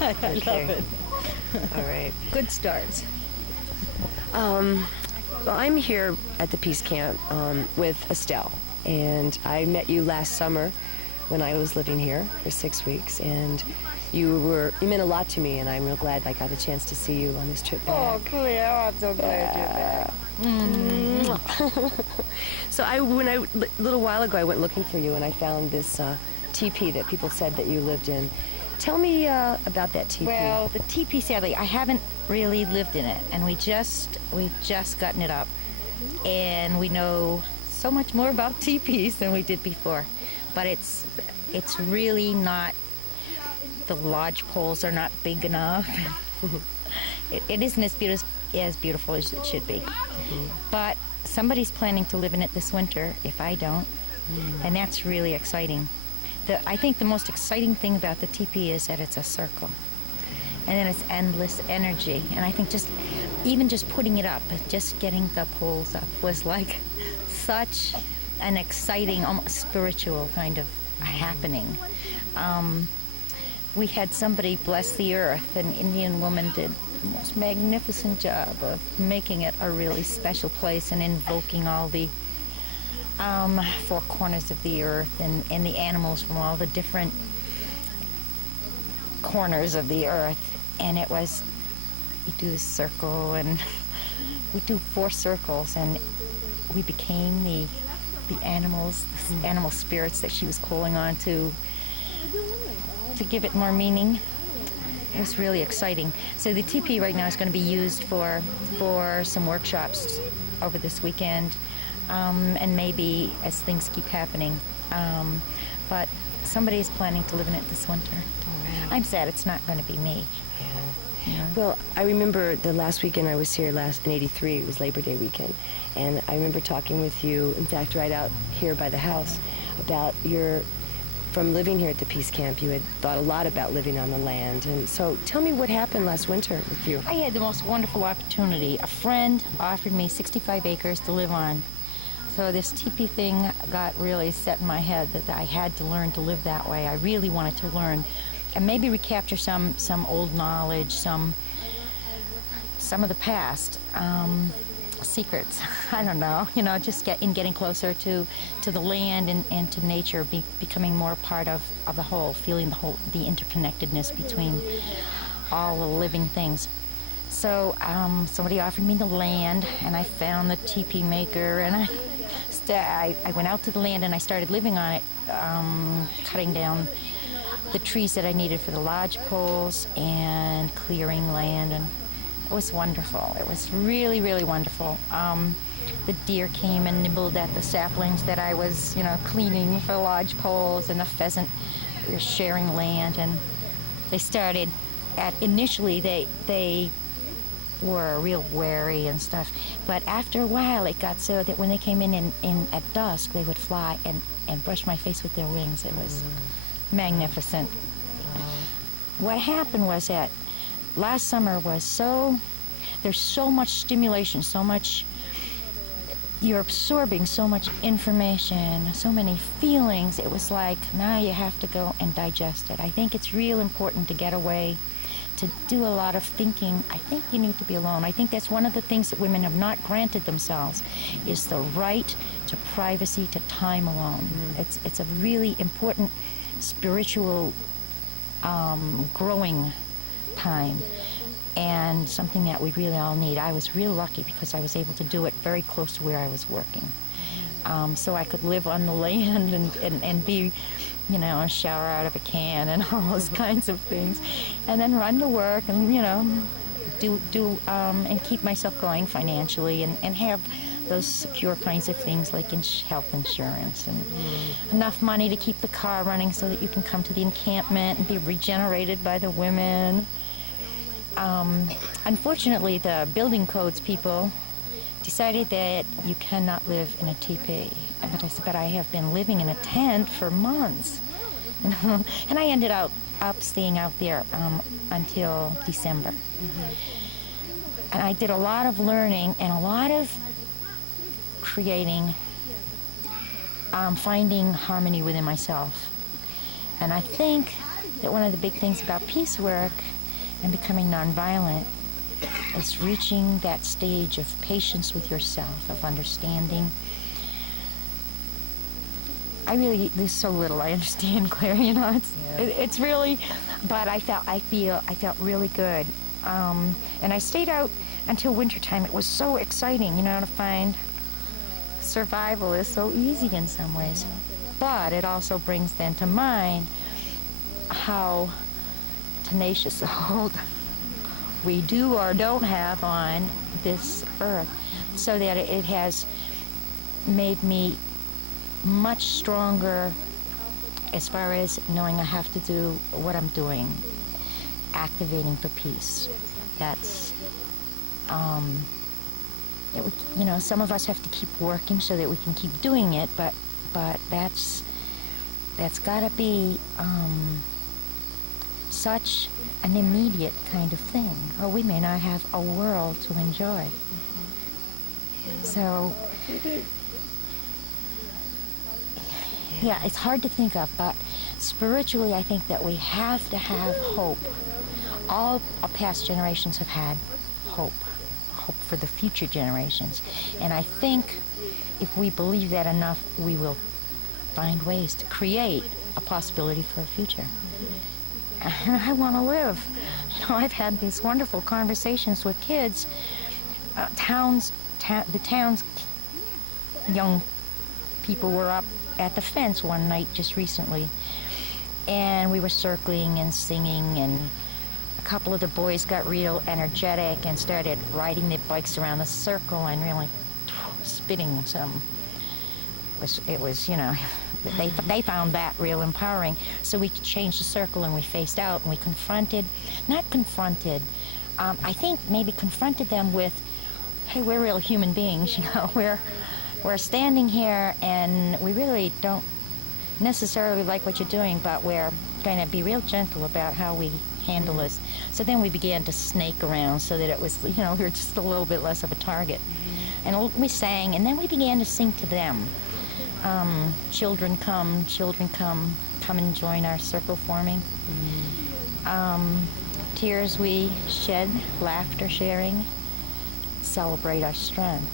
I Okay. love it. All right. Good starts. Well, I'm here at the Peace Camp with Estelle, and I met you last summer when I was living here for 6 weeks, and you meant a lot to me, and I'm real glad I got a chance to see you on this trip back. Oh, Claire, I'm so glad you're back. So a little while ago, I went looking for you, and I found this teepee that people said that you lived in. Tell me about that teepee. Well, the teepee, sadly, I haven't really lived in it, and we've just gotten it up, and we know so much more about teepees than we did before. But it's really not. The lodge poles are not big enough. It isn't as beautiful as it should be. Mm-hmm. But somebody's planning to live in it this winter if I don't, and that's really exciting. I think the most exciting thing about the teepee is that it's a circle, and then it's endless energy. And I think just putting it up, just getting the poles up was like such an exciting, almost spiritual kind of happening. We had somebody bless the earth. An Indian woman did the most magnificent job of making it a really special place and invoking all the four corners of the earth and the animals from all the different corners of the earth. And it was, we do this circle, and we do 4 circles, and we became the animals, the animal spirits that she was calling on to give it more meaning. It was really exciting. So the teepee right now is going to be used for some workshops over this weekend, and maybe as things keep happening. But somebody is planning to live in it this winter. Right. I'm sad it's not going to be me. Yeah. Well, I remember the last weekend I was here in '83, it was Labor Day weekend, and I remember talking with you, in fact, right out here by the house, about from living here at the Peace Camp, you had thought a lot about living on the land. And so tell me what happened last winter with you. I had the most wonderful opportunity. A friend offered me 65 acres to live on. So this teepee thing got really set in my head that I had to learn to live that way. I really wanted to learn and maybe recapture some old knowledge, some of the past secrets. I don't know, just getting closer to the land and to nature, becoming more part of the whole, feeling the interconnectedness between all the living things. So somebody offered me the land, and I found the teepee maker, and I went out to the land and I started living on it, cutting down the trees that I needed for the lodge poles and clearing land, and it was wonderful. It was really, really wonderful. The deer came and nibbled at the saplings that I was, cleaning for lodge poles, and the pheasant were sharing land, and they started initially they were real wary and stuff, but after a while it got so that when they came in at dusk, they would fly and brush my face with their wings. It was magnificent. What happened was that last summer there's so much stimulation, you're absorbing so much information, so many feelings. It was like, now you have to go and digest it. I think it's real important to get away, to do a lot of thinking. I think you need to be alone. I think that's one of the things that women have not granted themselves, is the right to privacy, to time alone. It's a really important spiritual growing time, and something that we really all need. I was real lucky because I was able to do it very close to where I was working. So I could live on the land and be, shower out of a can and all those kinds of things, and then run to work and, do and keep myself going financially, and have those secure kinds of things like health insurance and enough money to keep the car running so that you can come to the encampment and be regenerated by the women. Unfortunately, the building codes people decided that you cannot live in a teepee. But I said, but I have been living in a tent for months. And I ended up staying out there until December. And I did a lot of learning and a lot of creating, finding harmony within myself. And I think that one of the big things about peace work and becoming nonviolent is reaching that stage of patience with yourself, of understanding. There's so little I understand, Claire, you know, it's really, but I felt really good. And I stayed out until wintertime. It was so exciting, you know, to find survival is so easy in some ways. But it also brings then to mind how tenacious a hold we do or don't have on this earth, so that it has made me much stronger as far as knowing I have to do what I'm doing, activating for peace. That's, you know, some of us have to keep working so that we can keep doing it, but that's got to be such an immediate kind of thing, or we may not have a world to enjoy. So, yeah, it's hard to think of, but spiritually I think that we have to have hope. All our past generations have had hope for the future generations. And I think if we believe that enough, we will find ways to create a possibility for a future. And I want to live. You know, I've had these wonderful conversations with kids. The town's young people were up at the fence one night just recently, and we were circling and singing, and a couple of the boys got real energetic and started riding their bikes around the circle and really spitting some. It was, you know, they found that real empowering. So we changed the circle and we faced out and we I think maybe confronted them with, hey, we're real human beings, you know, we're standing here and we really don't necessarily like what you're doing, but we're going to be real gentle about how we handle this. So then we began to snake around so that it was, you know, we were just a little bit less of a target. And we sang, and then we began to sing to them. Children come and join our circle forming. Tears we shed, laughter sharing, celebrate our strength.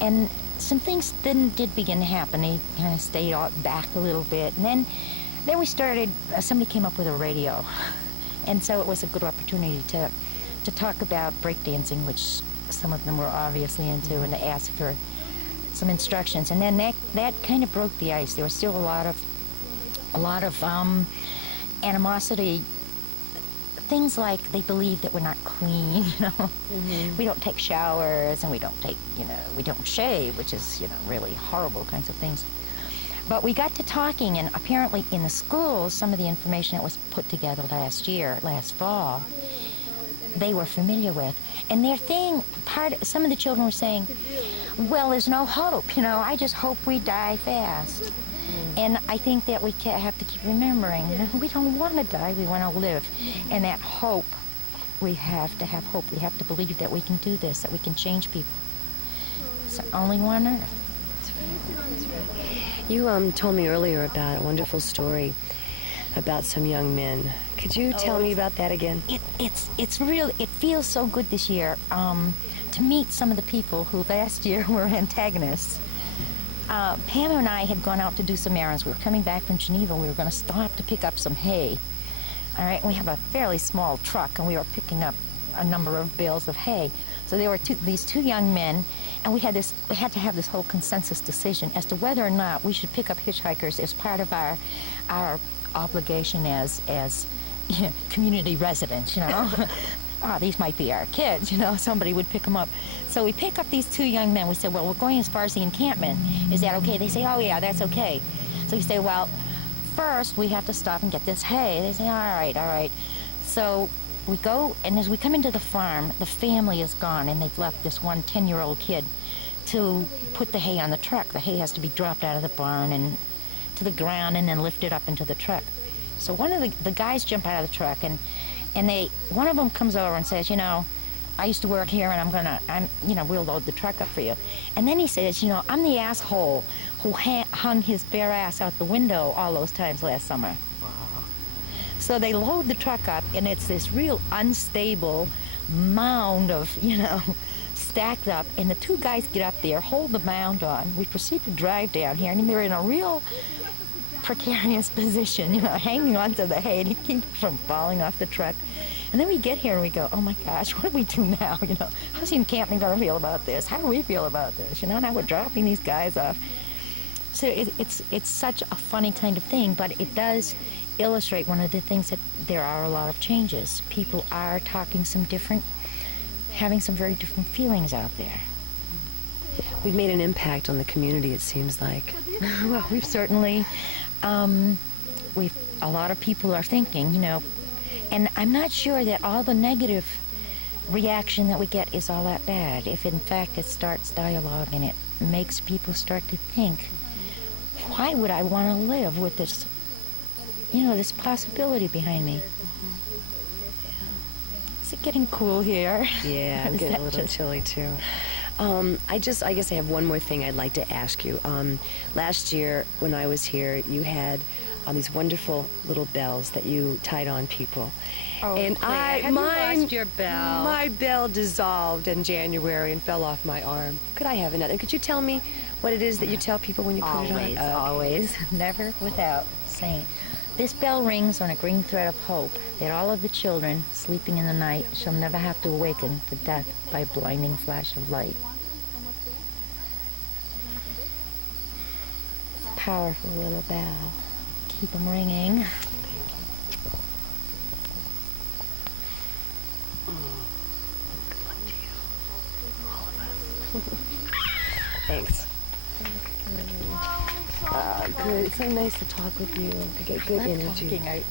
And some things did begin to happen. They kind of stayed back a little bit. And then we started, somebody came up with a radio. And so it was a good opportunity to talk about breakdancing, which some of them were obviously into, and to ask for some instructions. And then that kind of broke the ice. There was still a lot of animosity. Things like they believe that we're not clean, you know. Mm-hmm. We don't take showers, and we don't shave, which is, you know, really horrible kinds of things. But we got to talking, and apparently in the schools, some of the information that was put together last fall, they were familiar with. And their thing, some of the children were saying, well, there's no hope, you know, I just hope we die fast. And I think that we have to keep remembering, we don't want to die, we want to live. And that hope, we have to have hope. We have to believe that we can do this, that we can change people. It's only one Earth. That's right. You told me earlier about a wonderful story about some young men. Could you tell me about that again? It's real. It feels so good this year to meet some of the people who last year were antagonists. Pam and I had gone out to do some errands. We were coming back from Geneva. We were going to stop to pick up some hay. All right, we have a fairly small truck, and we were picking up a number of bales of hay. So there were these two young men, and we had to have this whole consensus decision as to whether or not we should pick up hitchhikers as part of our obligation as you know, community residents, you know. These might be our kids, you know, somebody would pick them up. So we pick up these two young men. We said, well, we're going as far as the encampment. Is that okay? They say, oh, yeah, that's okay. So we say, well, first we have to stop and get this hay. They say, all right. So we go, and as we come into the farm, the family is gone, and they've left this one 10-year-old kid to put the hay on the truck. The hay has to be dropped out of the barn and to the ground and then lifted up into the truck. So one of the guys jump out of the truck, and one of them comes over and says, you know, I used to work here, and we'll load the truck up for you. And then he says, you know, I'm the asshole who hung his bare ass out the window all those times last summer. Wow. So they load the truck up, and it's this real unstable mound of, stacked up. And the two guys get up there, hold the mound on. We proceed to drive down here, and they're in a real precarious position, hanging onto the hay to keep from falling off the truck. And then we get here and we go, oh my gosh, what do we do now? How's the encampment going to feel about this? How do we feel about this? Now we're dropping these guys off. So it's such a funny kind of thing, but it does illustrate one of the things that there are a lot of changes. People are having some very different feelings out there. We've made an impact on the community, it seems like. Well, we've certainly, a lot of people are thinking, and I'm not sure that all the negative reaction that we get is all that bad. If in fact it starts dialogue and it makes people start to think, why would I want to live with this, this possibility behind me? Is it getting cool here? Yeah, I'm getting a little chilly too. I guess I have one more thing I'd like to ask you. Last year when I was here, you had these wonderful little bells that you tied on people. Oh, and have you lost your bell? My bell dissolved in January and fell off my arm. Could I have another? Could you tell me what it is that you tell people when you put it on? Always, never without saying. This bell rings on a green thread of hope that all of the children sleeping in the night shall never have to awaken to death by a blinding flash of light. Powerful little bell. Keep them ringing. Thanks. Good. It's so nice to talk with you and to get good energy. I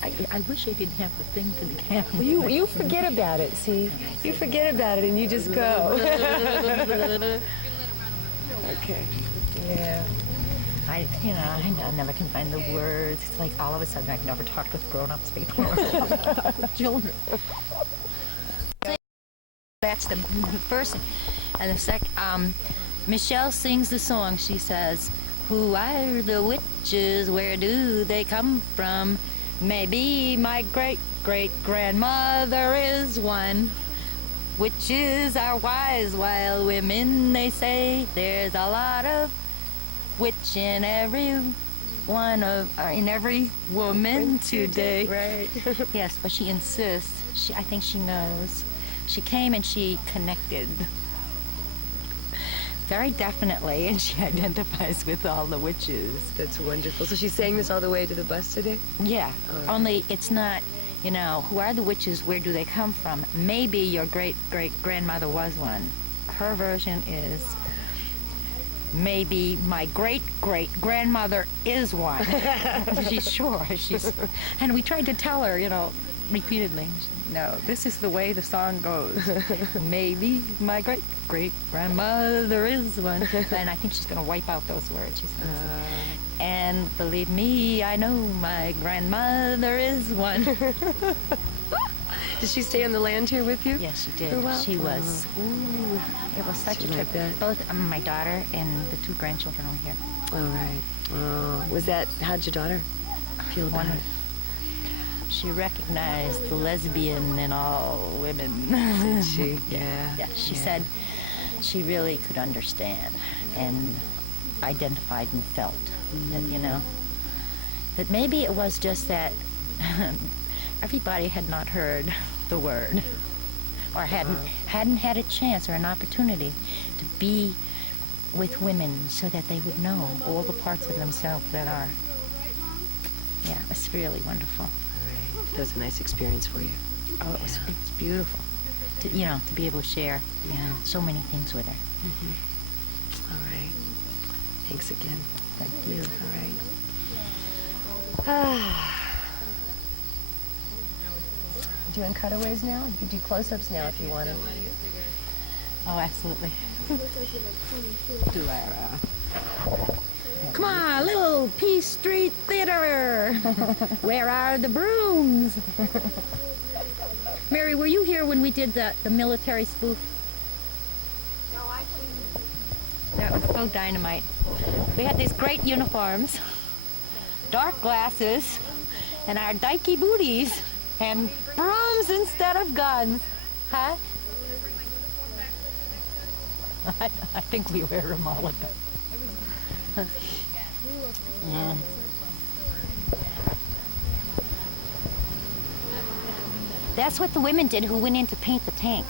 wish I didn't have the thing for the camera. Well, you forget about it, see? You forget about it and you just go. Okay. Yeah. I never can find the words. It's like all of a sudden I can never talk with grown-ups before. With children. That's the first, and the second. Michelle sings the song. She says, "Who are the witches? Where do they come from? Maybe my great-great-grandmother is one. Witches are wise, while women, they say, there's a lot of witch in every woman today." Right. Yes, but she insists. I think she knows. She came and she connected very definitely, and she identifies with all the witches. That's wonderful. So she's saying this all the way to the bus today? Yeah, only it's not, who are the witches, where do they come from? Maybe your great-great-grandmother was one. Her version is, maybe my great-great-grandmother is one. She's sure. And we tried to tell her, repeatedly, no, this is the way the song goes. Maybe my great-great-grandmother is one. And I think she's going to wipe out those words. She's gonna say, and believe me, I know my grandmother is one. Did she stay on the land here with you? Yes, she did. For a while? She was. Ooh, it was such a trip. That? Both my daughter and the two grandchildren were here. All right. How'd your daughter feel about it? She recognized the lesbian in all women. Did she? Yeah. Yeah, she said she really could understand and identified and felt that, that maybe it was just that everybody had not heard the word or hadn't had a chance or an opportunity to be with women so that they would know all the parts of themselves that are. Yeah, it's really wonderful. That was a nice experience for you. Oh, it's beautiful to be able to share so many things with her. Mm-hmm. All right. Thanks again. Thank you. All right. Doing cutaways now? You can do close-ups now if you want to. Oh, absolutely. Do our come on, little Peace Street Theater. Where are the brooms? Mary, were you here when we did the military spoof? No, actually. That was so dynamite. We had these great uniforms, dark glasses, and our dykey booties. And brooms instead of guns. Huh? I think we wear them all the time. Yeah. That's what the women did who went in to paint the tank.